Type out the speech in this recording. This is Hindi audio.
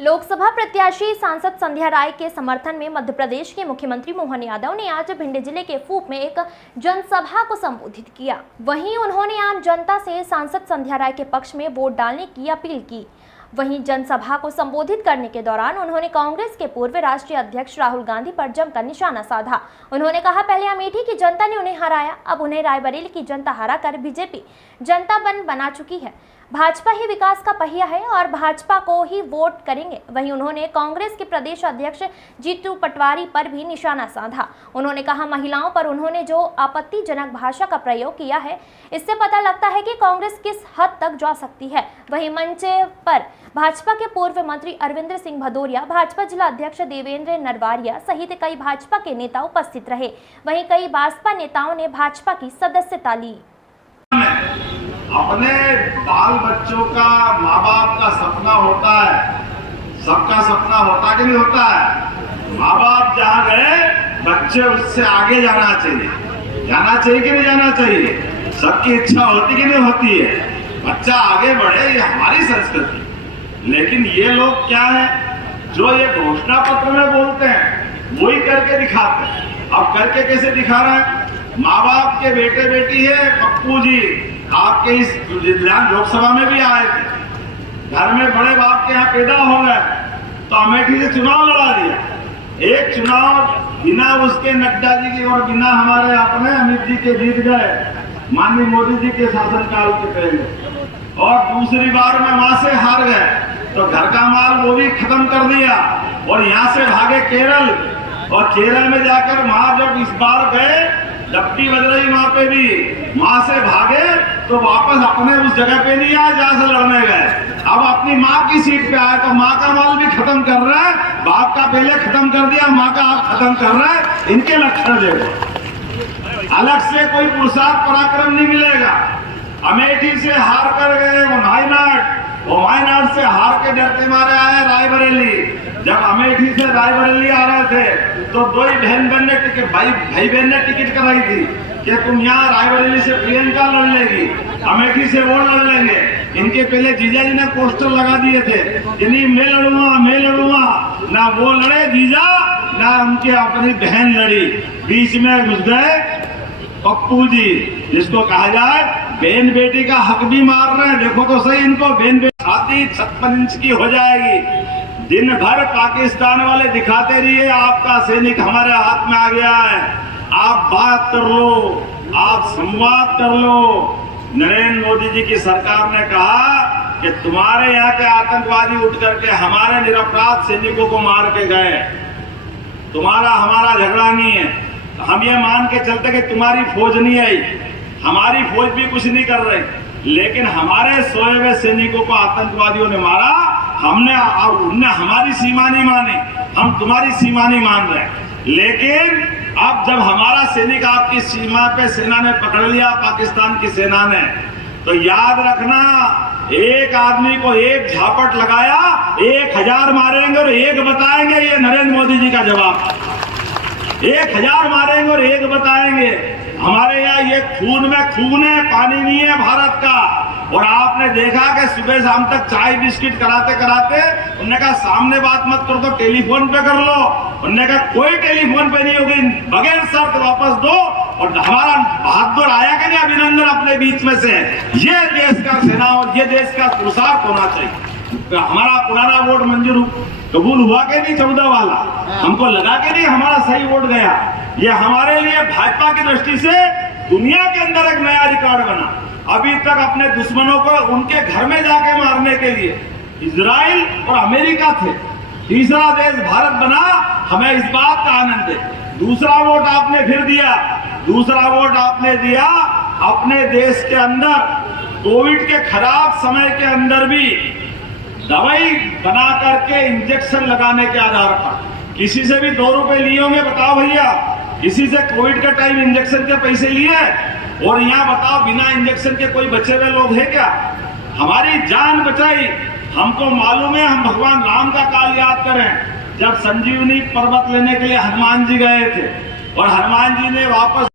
लोकसभा प्रत्याशी सांसद संध्या राय के समर्थन में मध्य प्रदेश के मुख्यमंत्री मोहन यादव ने आज भिंड जिले के फूप में एक जनसभा को संबोधित किया। वहीं उन्होंने आम जनता से सांसद संध्या राय के पक्ष में वोट डालने की अपील की। वहीं जनसभा को संबोधित करने के दौरान उन्होंने कांग्रेस के पूर्व राष्ट्रीय अध्यक्ष राहुल गांधी पर जमकर निशाना साधा। उन्होंने कहा, पहले अमेठी की जनता ने उन्हें हराया, अब उन्हें रायबरेली की जनता हराकर बीजेपी जनता बना चुकी है। भाजपा ही विकास का पहिया है और भाजपा को ही वोट करेंगे। वहीं उन्होंने कांग्रेस के प्रदेश अध्यक्ष जीतू पटवारी पर भी निशाना साधा। उन्होंने कहा, महिलाओं पर उन्होंने जो आपत्तिजनक भाषा का प्रयोग किया है, इससे पता लगता है कि कांग्रेस किस हद तक जा सकती है। वहीं मंच पर भाजपा के पूर्व मंत्री अरविंद सिंह भदौरिया, भाजपा जिला अध्यक्ष देवेंद्र नरवारिया सहित कई भाजपा के नेता उपस्थित रहे। वहीं कई भाजपा नेताओं ने भाजपा की सदस्यता ली। अपने बाल बच्चों का माँ बाप का सपना होता है, सबका सपना होता कि नहीं होता है। माँ बाप जहाँ गए, बच्चे उससे आगे जाना चाहिए कि नहीं जाना चाहिए। सबकी इच्छा होती कि नहीं होती है, बच्चा आगे बढ़े, ये हमारी संस्कृति। लेकिन ये लोग क्या है, जो ये घोषणा पत्र में बोलते हैं वही करके दिखाते हैं। अब करके कैसे दिखा रहे हैं? माँ बाप के बेटे बेटी है, पप्पू जी आपके इस लोकसभा में भी आए थे, घर में बड़े बाप के यहाँ पैदा हो गए तो अमेठी से चुनाव लड़ा दिया। एक चुनाव बिना उसके नड्डा जी के और बिना हमारे अपने अमित जी के जीत गए, माननीय मोदी जी के शासनकाल के पहले। और दूसरी बार में वहां से हार गए तो घर का माल वो भी खत्म कर दिया और यहाँ से भागे केरल। और केरल में जाकर वहां जब इस बार गए, डपटी बज रही वहां पे भी, वहां से भागे तो वापस अपने उस जगह पे नहीं आए जहां से लड़ने गए। अब अपनी माँ की सीट पे आए तो माँ का माल भी खत्म कर रहा है, बाप का पहले खत्म कर दिया, माँ का आप खत्म कर रहा है। इनके लक्षण देखो, अलग से कोई पुरुषार्थ पराक्रम नहीं मिलेगा। अमेठी से हार कर गए वो वायनाड से हार के डरते मारे आए रायबरेली। जब अमेठी से रायबरेली आ रहे थे तो दो ही भाई बहन ने टिकट कराई थी कि तुम यहाँ रायबरेली से प्रियंका लड़ लेगी, अमेठी से वो लड़ लेंगे। इनके पहले जीजा जी ने पोस्टर लगा दिए थे कि नहीं मैं लड़ूंगा। ना वो लड़े जीजा, ना उनके अपनी बहन लड़ी। बीच में घुस गए पप्पू जी, जिसको कहा जाए बहन बेटी का हक भी मार रहे हैं। देखो तो सही, इनको बहन बेटी छाती 56 इंच की हो जाएगी। दिन भर पाकिस्तान वाले दिखाते रहिए आपका सैनिक हमारे हाथ में आ गया है, आप बात कर लो, आप संवाद कर लो। नरेंद्र मोदी जी की सरकार ने कहा कि तुम्हारे यहाँ के आतंकवादी उठ करके हमारे निरपराध सैनिकों को मार के गए, तुम्हारा हमारा झगड़ा नहीं है। हम ये मान के चलते कि तुम्हारी फौज नहीं आई, हमारी फौज भी कुछ नहीं कर रही, लेकिन हमारे सोए हुए सैनिकों को आतंकवादियों ने मारा। उनने हमारी सीमा नहीं मानी, हम तुम्हारी सीमा नहीं मान रहे। लेकिन अब जब हमारा सैनिक आपकी सीमा पे सेना ने पकड़ लिया, पाकिस्तान की सेना ने, तो याद रखना, एक आदमी को एक झापट लगाया, 1000 मारेंगे और एक बताएंगे। ये नरेंद्र मोदी जी का जवाब, 1000 मारेंगे और एक बताएंगे। हमारे यहाँ ये खून में खून है, पानी नहीं है भारत का। और आपने देखा कि सुबह शाम तक चाय बिस्किट कराते कराते उन्होंने कहा सामने बात मत करो तो टेलीफोन पे कर लो। उन्होंने कहा कोई टेलीफोन पे नहीं होगी, बगैर शर्त वापस दो। और हमारा बहादुर आया कि नहीं अभिनंदन अपने बीच में से। ये देश का सेना और ये देश का पुरुषार्थ होना चाहिए। तो हमारा पुराना वोट मंजूर कबूल हुआ कि नहीं, 14 वाला, हमको लगा कि नहीं हमारा सही वोट गया। ये हमारे लिए भाजपा की दृष्टि से दुनिया के अंदर एक नया रिकॉर्ड बना। अभी तक अपने दुश्मनों को उनके घर में जाके मारने के लिए इजराइल और अमेरिका थे, तीसरा देश भारत बना। हमें इस बात का आनंद है। दूसरा वोट आपने फिर दिया, दूसरा वोट आपने दिया अपने देश के अंदर कोविड के खराब समय के अंदर भी दवाई बना करके इंजेक्शन लगाने के आधार पर। किसी से भी 2 रुपए लिए होंगे, बताओ भैया, किसी से कोविड के टाइम इंजेक्शन के पैसे लिए? और यहाँ बताओ बिना इंजेक्शन के कोई बचे हुए लोग हैं क्या? हमारी जान बचाई। हमको मालूम है, हम भगवान राम का काल याद करें, जब संजीवनी पर्वत लेने के लिए हनुमान जी गए थे और हनुमान जी ने वापस